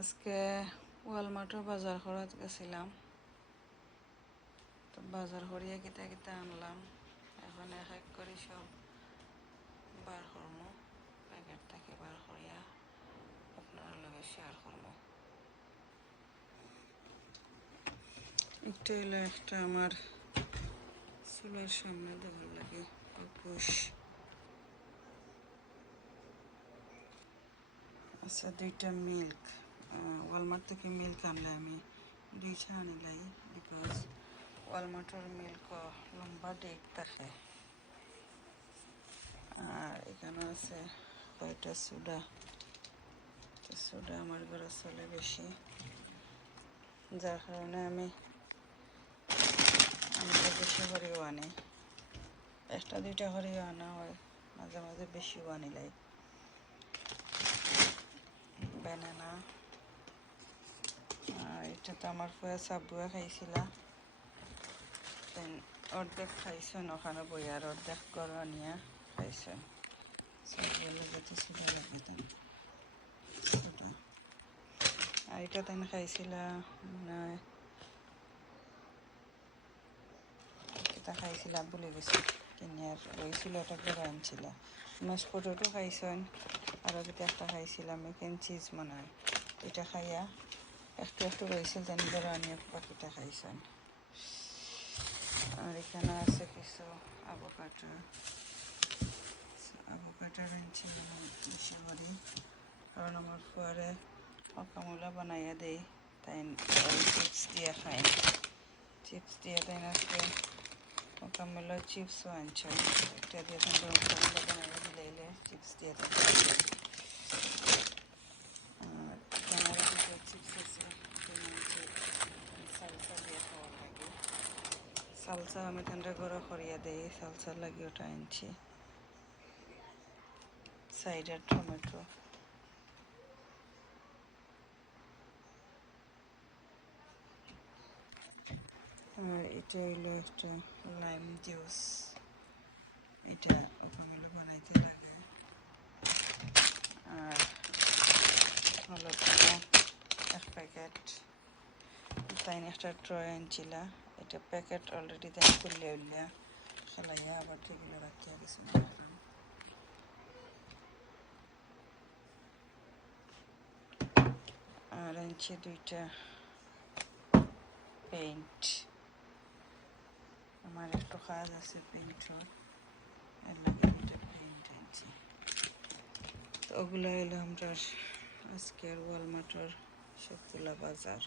আজকে ওয়ালমার্টের বাজার করাত গেছিলাম। তো বাজার করিয়া কিতা কিতা আনলাম, এখন এক এক করে সব বার করবো, প্যাকেট থেকে বার করিয়া আপনার লগে শেয়ার করবো। এটা হলো একটা আমার চুলার সামনে দেওয়ার লাগে পাপোশ। আচ্ছা, দুইটা মিল্ক ওয়ালমার্ট থেকে মিল্ক আনলে আমি দুইটা আনিলাই, বিকজ ওয়ালমার্টের মিল্ক লম্বা ডেট থাকে। আর এখানে আছে কয়টা সোডা। সোডা আমার ঘরে চলে বেশি, যার কারণে আমি বেশি করেও আনি। একটা দুইটা করেও আনা হয়, মাঝে মাঝে বেশিও আনিলাই। ব্যানানা, আর এটা তো আমার ফুয়া সাবুয়া খাইছিলা, দেন অর্ধেক খাইছেন ওখানে বই, আর অর্ধেক করে নিয়ে খাইছেন। সবগুলো যাতে সোডা লাগাতেন সোডা। আর এটা তেন খাইছিলা মানে এটা খাইছিলা বলে গেছি, কিনিয়ার রয়েছিল এটা করে আনছিল। ম্যাশ পটেটো খাইছেন, আরও যেটা একটা খাইছিলাম মেকেন চিজ মনে হয়, এটা খাইয়া একটু একটু রয়েছিল যেন করে আনিয়ে বাকিটা খাইছেন। আর এখানে আছে কিছু অ্যাভোকাডো আনছিলাম বেশি করে, কারণ আমার ফুয়ারে হকামুলা বানাইয়া দেয়, তাই চিপস দিয়ে খাই। চিপস দিয়ে তাই আজকে হকামুলা চিপসও আনছে, এটা দিয়ে হকামুলা বানাইয়া দিলে চিপস দিয়ে দেয়। আর এখানে কিছু চিপস আছে, সালসা দিয়ে খাওয়ার লাগে। সালসা আমি এখানটা গড়া করিয়া দেই, সালসার লাগে ওটা আনছি। সাইডার টমেটো, আর এটা হইলো একটা লাইম জুস, এটা ওখানে বানাইতে লাগে। আর হলো এক প্যাকেট তাই একটা ট্রয় আনছিলা, এটা প্যাকেট অলরেডি তাই খুললে উল্লিয়া খেলাইয়া আবার ঠিকগুলো রাখিয়া গেছে। আর আনছি দুইটা পেইন্ট, আমার একটু কাজ আছে পেইন্টর, এর লাগে দুইটা পেইন্ট আনছি। তো ওগুলো এলো আমরা আজকের ওয়ালমার্টের সবগুলা বাজার।